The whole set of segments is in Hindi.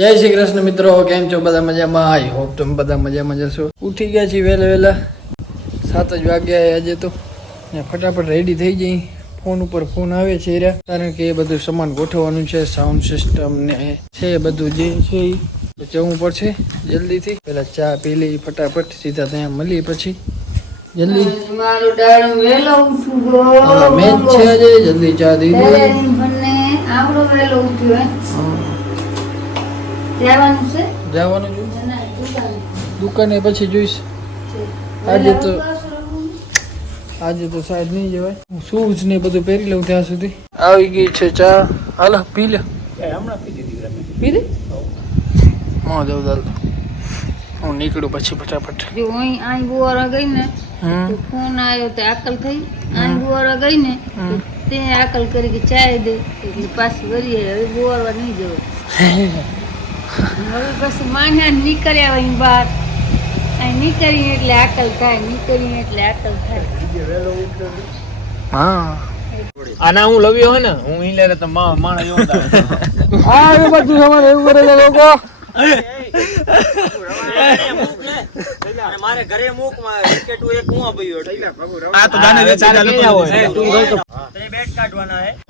જય શ્રી કૃષ્ણ મિત્રો કેમ છો બધા મજામાં આઈ હોપ તમે બધા મજામાં જશો ઉઠી ગયા છીએ વહેલા વહેલા સાત જ વાગ્યા આજે તો ફટાફટ રેડી થઈ જઈ ફોન ઉપર ફોન આવે છે રહ્યા કારણ કે એ બધું સામાન ગોઠવવાનું છે સાઉન્ડ સિસ્ટમ ને છે બધું જે છે એ જવું પડશે જલ્દીથી પહેલા ચા પી લઈ ફટાફટ સીધા ત્યાં મળીએ પછી જલ્દી મેચ છે આજે જલ્દી ચા દઈ આવડો વહેલો ઉઠ્યો રહેવાનું જવાનું છે દુકાને પછી જોઈશ આજે તો આજે તો સાહેબ નહીં જવાય હું શૂઝ ને બધું પહેરી લઉં ત્યાં સુધી આવી ગઈ છે ચા હાલ પી લે હમણાં પી લીધી પી લે હું નીકળું પછી ફટાફટ જો અહીં આઈ બુવારા ગઈ ને ફોન આવ્યો તો આકલ થઈ આઈ બુવારા ગઈ ને તે આકલ કરી કે ચાય દે એટલે પાછી વળી હવે બુવારવા નહીં જવું હવે બસ માન્યા નીકળ્યા અહીં એટલે આકલ થાય નીકળીને એટલે આકલ થાય હું લવ્યો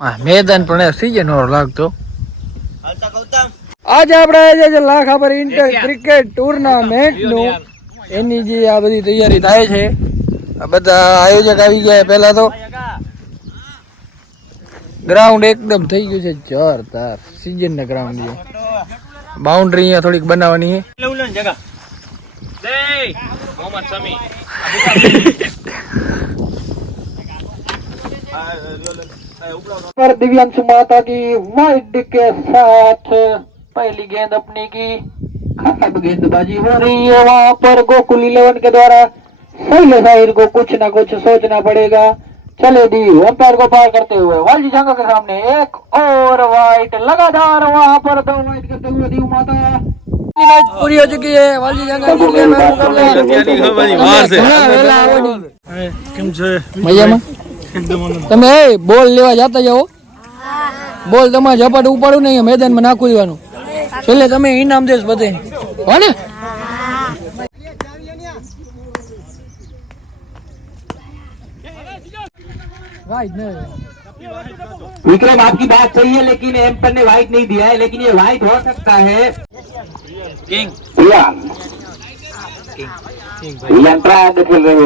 હે મેદાન પણ સીજન લાગતો આજે આપણે જે Lakhapar inter cricket tournament નું એની જે આ બધી તૈયારી થાય છે બધા આયોજક આવી ગયા પહેલા તો ગ્રાઉન્ડ એકદમ થઈ ગયું છે જોરદાર સિઝન ના ગ્રાઉન્ડ છે બાઉન્ડ્રી અહીંયા થોડીક બનાવવાની છે पर दिव्यांश माता की वाइड के साथ पहली गेंद अपनी की खराब गेंदबाजी हो रही है वहां पर गोकुल इलेवन के द्वारा सही साहिर को कुछ ना कुछ सोचना पड़ेगा चले दी अंपायर को पार करते हुए वाली जंगा के सामने एक और वाइट लगातार वहां पर दो वाइट करते हुए दीव माता पूरी हो चुकी है वाली जंगा के लिए मैं मुकाबला તમે એ બોલ લેવા જતા જાઓ બોલ તમારે ઝપાટ ઉપાડું નહીં મેદાનમાં નાખું દેવાનું છેલ્લે તમે ઇનામ દેશ બધે હો ને विक्रम आपकी बात सही है लेकिन एम्पर ने वाइट नहीं दिया है लेकिन ये व्हाइट हो सकता है किंग किंग यंत्रा रहे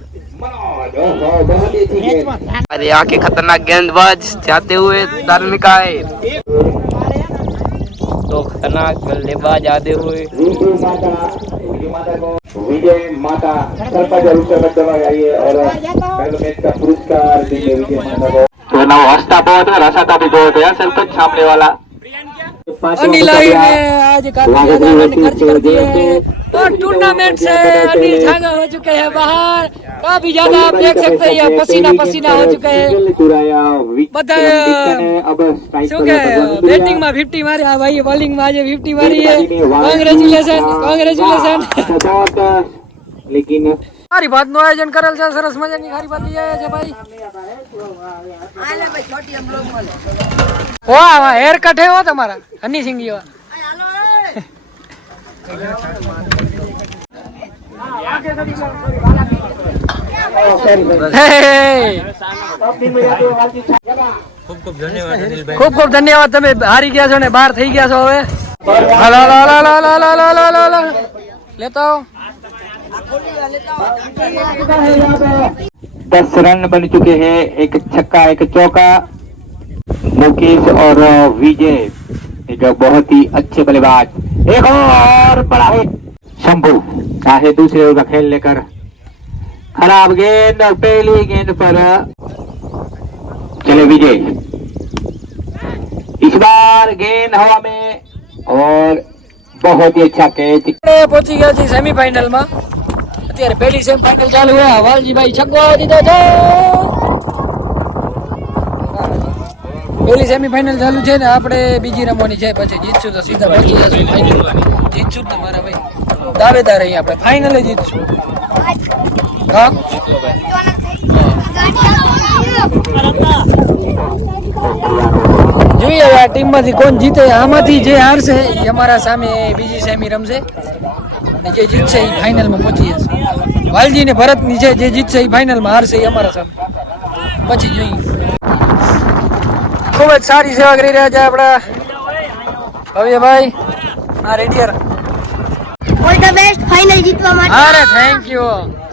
अरे यहाँ के खतरनाक गेंदबाज जाते हुए दार्मिकाए तो खतरनाक बल्लेबाज आते हुए विजय माता और का पुरस्कार दीजिए विजय माता को तो हंसता बहुत है रसा भी बहुत है छापने वाला अनिल आज खर्च कर दिए टूर्नामेंट से अनिल झांगा हो चुके हैं बाहर काफी ज्यादा आप देख सकते हैं यहाँ पसीना पसीना हो चुका है બધા શું કે બેટિંગમાં ફિફ્ટી માર્યા ભાઈ બોલિંગમાં આજે ફિફ્ટી મારી કોંગ્રેચ્યુલેશન કોંગ્રેચ્યુલેશન લેકિન ખારી ભાત નું આયોજન કરેલ છે સરસ મજાની ખારી ભાત લઈ આવ્યા છે ભાઈ વાહ હેર કટ હે તમારા હની સિંગી વાહ खूब खूब धन्यवाद तब हारी गया बार थी गया दस रन बन चुके हैं एक छक्का एक चौका मुकेश और विजय जो बहुत ही अच्छे बल्लेबाज एक और बड़ा है शंभू चाहे दूसरे ओवर का खेल लेकर ખરાબ ગેંદ પેલી ગેંદ પર ચલે વિજય इस बार गेंद हवा में और बहुत ही अच्छा कैच પહોંચી ગયા છે સેમીફાઇનલ માં અત્યારે પહેલી સેમીફાઇનલ ચાલુ છે હવાલજીભાઈ છગ્ગો દીધો છે પહેલી સેમીફાઇનલ ચાલુ છે ને આપણે બીજી રમવાની છે પછી જીતશું તો સીધા જીતશું તમારા ભાઈ દાવેદાર અહીં આપણે ફાઇનલ જીતશું Kan? જોઈએ આ ટીમમાંથી કોણ જીતે આમાંથી જે હારશે એ અમારા સામે બીજી સેમી રમશે અને જે જીતશે એ ફાઇનલમાં પહોંચી જશે વાલજી ને ભરતની છે જે જીતશે એ ફાઇનલમાં હારશે એ અમારા સામે પછી જોઈએ ખૂબ જ સારી સેવા કરી રહ્યા છે આપણા ભાઈ આ રેડિયર ઓલ ધ બેસ્ટ ફાઇનલ જીતવા માટે અરે થેન્ક યુ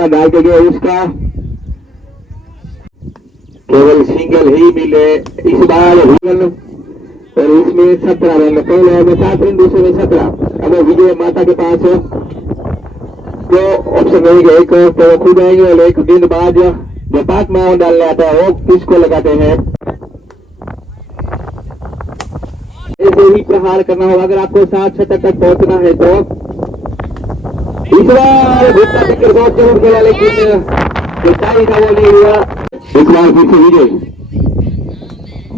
मौका गाय के गए उसका केवल सिंगल ही मिले इस बार सिंगल और इसमें सत्रह रन पहले में सात रन दूसरे में सत्रह अब विजय माता के पास है तो ऑप्शन रहेगा एक तो वो खुद आएंगे और एक गेंदबाज जो पाक माओ डालने आता है वो किसको लगाते हैं ऐसे ही प्रहार करना होगा अगर आपको सात छह तक पहुंचना है तो इकबाल फिर से विजय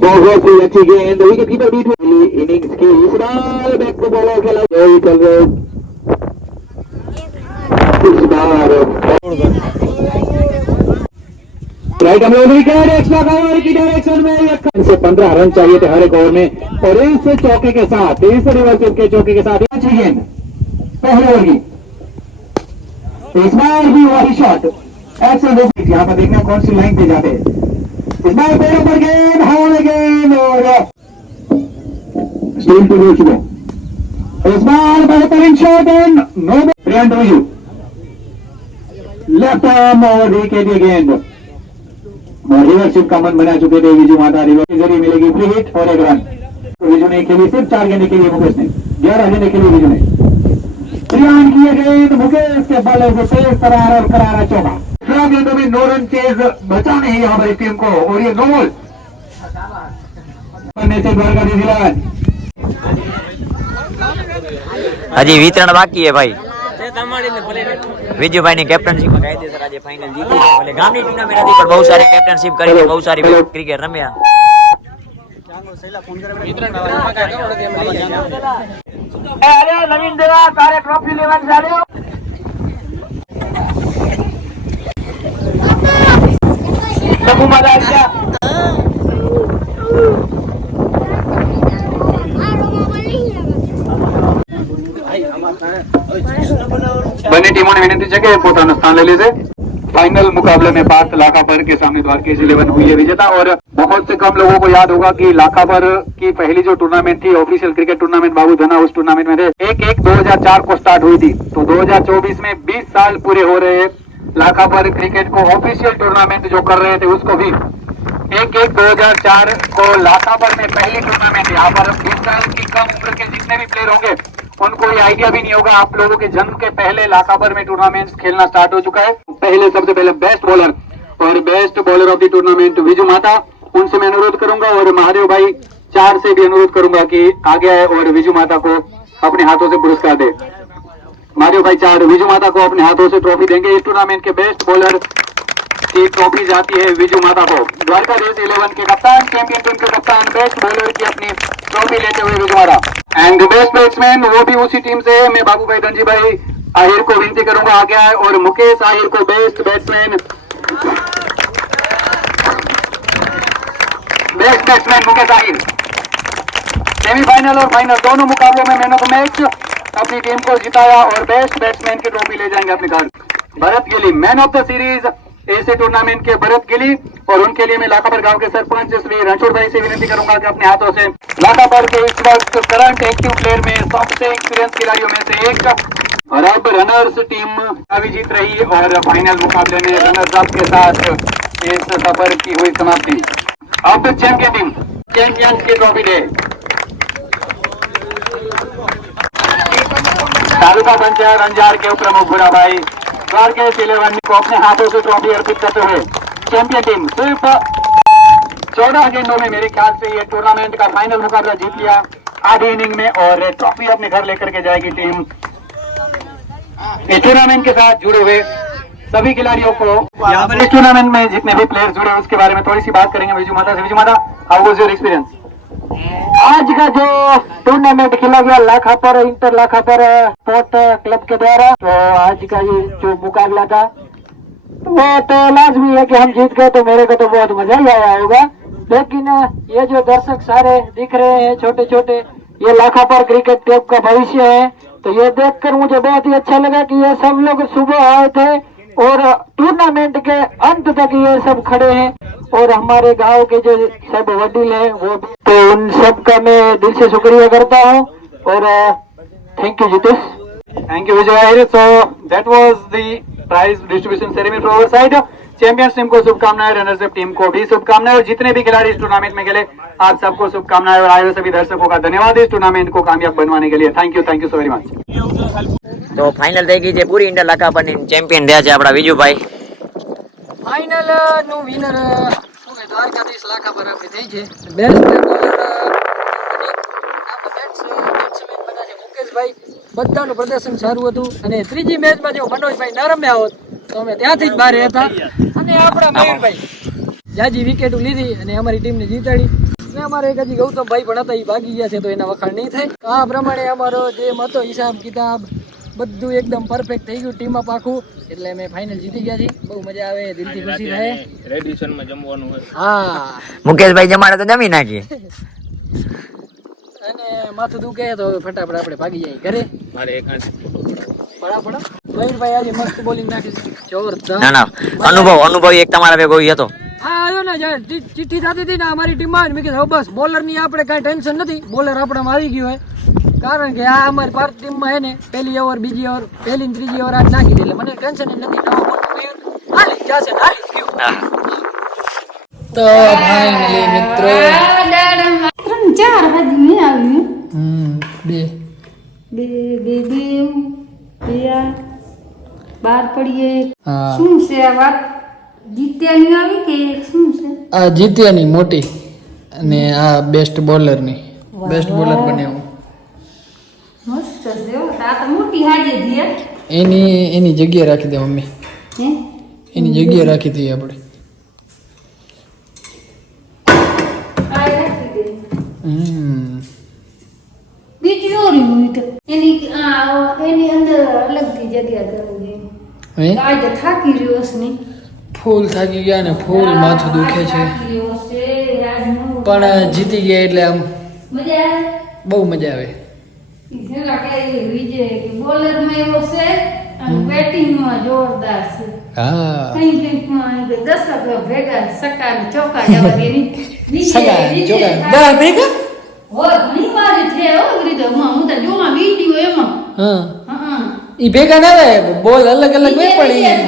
बहुत ही अच्छी गेंद विकेट कीपर बीट हुई इनिंग्स इस बार बैक टू बॉलर खेला चल रहे इस बार राइट हम लोग एक्स्ट्रा की डायरेक्शन में से पंद्रह रन चाहिए थे हर एक ओवर में और इस चौके के साथ इस रिवर्स के चौके के साथ अच्छी गेंद पहले ओवर की इस भी शॉट यहाँ पर देखना कौन सी लाइन पे जाते हैं इस बार पेड़ ऊपर गेंद हाउन गेंद और स्टील टू बेहतरीन शॉट एंड नो प्रियन टू लेफ्ट आर्म और गेंद रिवर्सिप का मन बना चुके थे विजु माता रिवर के जरिए मिलेगी फ्री हिट और एक रन विजु ने खेली सिर्फ चार गेंद के लिए मुकेश ने ग्यारह गेंद के लिए विजु ने ज्वाइन किए गए इन मुकेश के बल्ले से तेज तरार और करारा चौका खराब गेंदों में नो रन चेज बचा नहीं यहाँ पर टीम को और ये नो बोल द्वारका न्यूजीलैंड हजी बाकी है भाई विजय भाई ने कैप्टनशिप में कह दिया था फाइनल जीती गांधी टीम ने मेरा दी पर बहुत सारे कैप्टनशिप करी है बहुत सारी क्रिकेट रमिया बने टीमों ने विनती है कि पोता स्थान ले लीजिए फाइनल मुकाबले में पांच लाखा पर के सामने द्वारकेज इलेवन हुई है विजेता और बहुत से कम लोगों को याद होगा कि लाखा की पहली जो टूर्नामेंट थी ऑफिशियल क्रिकेट टूर्नामेंट बाबू धना उस टूर्नामेंट में थे एक एक 2004 को स्टार्ट हुई थी तो 2024 में 20 साल पूरे हो रहे हैं लाखा क्रिकेट को ऑफिशियल टूर्नामेंट जो कर रहे थे उसको भी एक एक 2004 को लाखापर में पहली टूर्नामेंट यहाँ पर बीस साल की कम उम्र के जितने भी प्लेयर होंगे उनको ये आइडिया भी नहीं होगा आप लोगों के जन्म के पहले लाखापर में टूर्नामेंट खेलना स्टार्ट हो चुका है पहले सबसे पहले बेस्ट बॉलर और best bowler of the tournament Viju माता उनसे मैं अनुरोध करूंगा और महादेव भाई चार से भी अनुरोध करूंगा कि आगे है और विजू माता को अपने हाथों से पुरस्कार दे महादेव भाई चार विजु माता को अपने हाथों से ट्रॉफी देंगे इस टूर्नामेंट के बेस्ट बॉलर की ट्रॉफी जाती है विजु माता को द्वारकाधीश इलेवन के कप्तान चैंपियन टीम के कप्तान बेस्ट बॉलर की अपनी ट्रॉफी लेते हुए गुजवारा एंड बेस्ट बैट्समैन वो भी उसी टीम से मैं बाबू भाई गंजी भाई आहिर को विनती करूंगा आगे आए और मुकेश आहिर को best batsman best batsman Mukesh Ahir semifinal और फाइनल दोनों मुकाबलों में मैन ऑफ मैच अपनी टीम को जिताया और बेस्ट बैट्समैन की ट्रॉफी ले जाएंगे अपने घर Bharat Gili man of the series ऐसे टूर्नामेंट के भरत गिली और उनके लिए मैं लाखापर गांव के सरपंच श्री रणछोड़ भाई से विनती करूंगा कि अपने हाथों से लाखापर के इस वक्त करंट एक्टिव प्लेयर में सबसे एक्सपीरियंस खिलाड़ियों में से एक और अब रनर्स टीम अभी जीत रही और फाइनल मुकाबले में रनर्स अप के साथ इस सफर की हुई समाप्ति of the championing champions की ट्रॉफी दे तालुका पंचायत अंजार के प्रमुख बुरा भाई द्वार के सिलेवन को अपने हाथों से ट्रॉफी अर्पित करते हुए चैंपियन टीम सिर्फ चौदह गेंदों में मेरे ख्याल से ये टूर्नामेंट का फाइनल मुकाबला जीत लिया आधी इनिंग में और ट्रॉफी अपने घर लेकर के जाएगी टीम इस टूर्नामेंट के साथ जुड़े हुए सभी खिलाड़ियों को यहाँ पर इस टूर्नामेंट में जितने भी प्लेयर्स जुड़े उसके बारे में थोड़ी सी बात करेंगे विजु माता से विजु माता हाउ वॉज योर एक्सपीरियंस आज का जो टूर्नामेंट खेला गया लाखा पर इंटर लाखा पर स्पोर्ट क्लब के द्वारा तो आज का ये जो मुकाबला था वो तो लाजमी है कि हम जीत गए तो मेरे को तो बहुत मजा ही आया होगा लेकिन ये जो दर्शक सारे दिख रहे हैं छोटे छोटे ये लाखा पर क्रिकेट क्लब का भविष्य है तो ये देखकर मुझे बहुत ही अच्छा लगा कि ये सब लोग सुबह आए थे और टूर्नामेंट के अंत तक ये सब खड़े हैं और हमारे गांव के जो सब वडिल हैं वो तो उन सब का मैं दिल से शुक्रिया करता हूँ और thank you Jitesh thank you Vijay so that was the prize distribution ceremony from our side champions team को शुभकामनाएं रनर्स अप टीम को भी शुभकामनाएं और जितने भी खिलाड़ी इस टूर्नामेंट में खेले आप सबको शुभकामनाएं और आए हुए सभी दर्शकों का धन्यवाद इस टूर्नामेंट को कामयाब बनवाने के लिए thank you thank you so very much તો ફાઇનલ થઈ ગઈ છે પૂરી ઇન્ડિયા લાકાપરની ચેમ્પિયન રહ્યા છે આપણા વિજુભાઈ ફાઇનલ નું વિનર શું કે દ્વારકાધીશ આપણે થઈ છે બેસ્ટ મુકેશભાઈ બધાનું પ્રદર્શન સારું હતું અને ત્રીજી મેચમાં જો મનોજભાઈ ન રમ્યા હોત તો અમે ત્યાંથી જ બહાર હતા અને આપણા મયુરભાઈ જાજી વિકેટ લીધી અને અમારી ટીમને જીતાડી અમારે એક હજી ગૌતમભાઈ પણ હતા એ ભાગી ગયા છે તો એના વખાણ નહીં થાય આ પ્રમાણે અમારો જે હતો હિસાબ કિતાબ બધું એકદમ પરફેક્ટ થઈ ગયું ટીમમાં પાકું એટલે અમે ફાઇનલ જીતી ગયા છીએ બહુ મજા આવે દિલથી ખુશી થાય રેડિશનમાં જમવાનું હોય હા મુકેશભાઈ જમાડે તો જમી નાખીએ અને માથું દુખે તો ફટાફટ આપણે ભાગી જાય ઘરે મારે એક આંટી બરાબર મયુરભાઈ આજે મસ્ત બોલિંગ નાખી જોરદાર ના ના અનુભવ અનુભવ એક તમારા ભેગો હા આવ્યો ને જ્યારે ચિઠ્ઠી થતી હતી ને અમારી ટીમમાં બસ બોલરની આપણે કાંઈ ટેન્શન નથી બોલર આપણામાં આવી ગયું હોય કારણ કે આ અમારી ભારત ટીમમાં હે ને પહેલી ઓવર બીજી ઓવર પહેલી ત્રીજી ઓવર આજ નાખી દીધી એટલે મને ટેન્શન નથી તો ફાઇનલી મિત્રો ત્રણ ચાર વાગી આવ્યું હમ બે બે બે બે બહાર પડીએ શું છે આ વાત જીત્યાની આવી કે શું છે આ જીત્યાની મોટી અને આ બેસ્ટ બોલરની બેસ્ટ બોલર બન્યો મસ્ત છે આ તો મોટી હાડી છે એની એની જગ્યા રાખી દે મમ્મી હે એની જગ્યા રાખી દઈએ આપણે હમ બીજું ઓર્યું તો એની એની અંદર અલગથી જગ્યા કરવી જોઈએ આજે થાકી રહ્યો છે ફૂલ થાકી ગયા ને ફૂલ માથું દુખે છે પણ જીતી ગયા એટલે આમ બહુ મજા આવે ભેગા હોય ઈ ભેગા ના રહે બોલ અલગ અલગ હોય પણ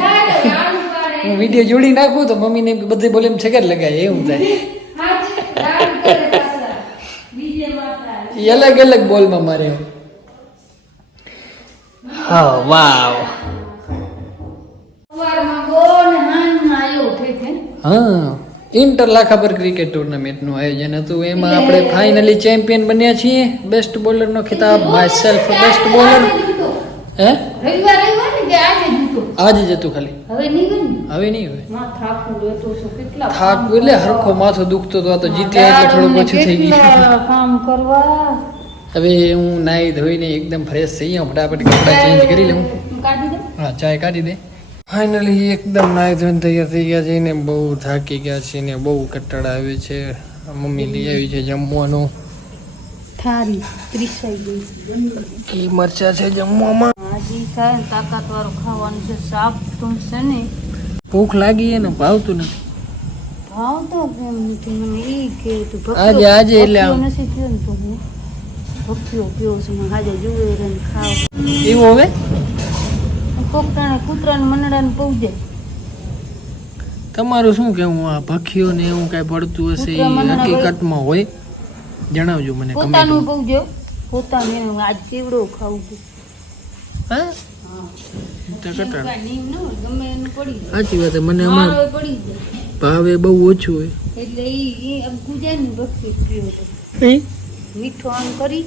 હું વિડિયો જોડી નાખું તો મમ્મીને બધે બોલે એમ છગર લગાય એવું થાય ઈ અલગ અલગ બોલમાં મારે હા વાવ હા ઇન્ટર લાખાબર ક્રિકેટ ટુર્નામેન્ટનું આયોજન હતું એમાં આપણે ફાઇનલી ચેમ્પિયન બન્યા છીએ બેસ્ટ બોલરનો ખિતાબ માય સેલ્ફ બેસ્ટ બોલર હે આજે જ હતું ખાલી હવે નહીં હવે થાક એટલે હરખો માથો દુખતો હતો આ તો જીત્યા એટલે થોડું ઓછું થઈ ગયું કામ કરવા હવે હું નાઈ ધોઈને એકદમ ફ્રેશ થઈ ગયો ફટાફટ કપડાં ચેન્જ કરી લઉં હા ચાય કાઢી દે ફાઇનલી એકદમ નાહી ધોઈને તૈયાર થઈ ગયા છે ને બહુ થાકી ગયા છે ને બહુ કટાળ આવે છે મમ્મી લઈ આવી છે જમવાનું તાકાત વાળું ખાવાનું છે સાફ છે ને ભૂખ લાગી એને ભાવતું નથી ભાવતો આજે આજે એટલે નથી થયો ને તું ભક્તિઓ પીવો છું હાજર જુએ ખાવ એવું હવે કોકટાણે કૂતરાને મનડાને પહોંચે તમારું શું કહેવું આ ભખીઓને એવું કાંઈ પડતું હશે એ હકીકતમાં હોય જણાવજો મને પોતાનું પહોંચજો પોતાનું આજ ચીવડો ખાવું છું સાચી વાત મને હમણાં ભાવે બહુ ઓછું હોય એટલે એ ગુજરાતની ભક્તિ પ્રિય આમ કરી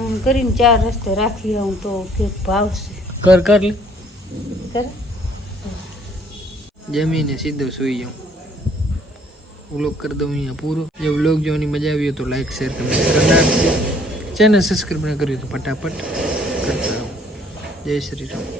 આમ કરીને ચાર રસ્તે રાખી આવું તો કે ભાવશે કર કર લે કર જમીને સીધો સુઈ જાઉં વ્લોગ કરી દઉં અહીંયા પૂરો જે વ્લોગ જોવાની મજા આવી હોય તો લાઈક શેર તમે કરી ચેનલ સબસ્ક્રાઈબ ના કર્યું તો ફટાફટ કરતા રહું જય શ્રી રામ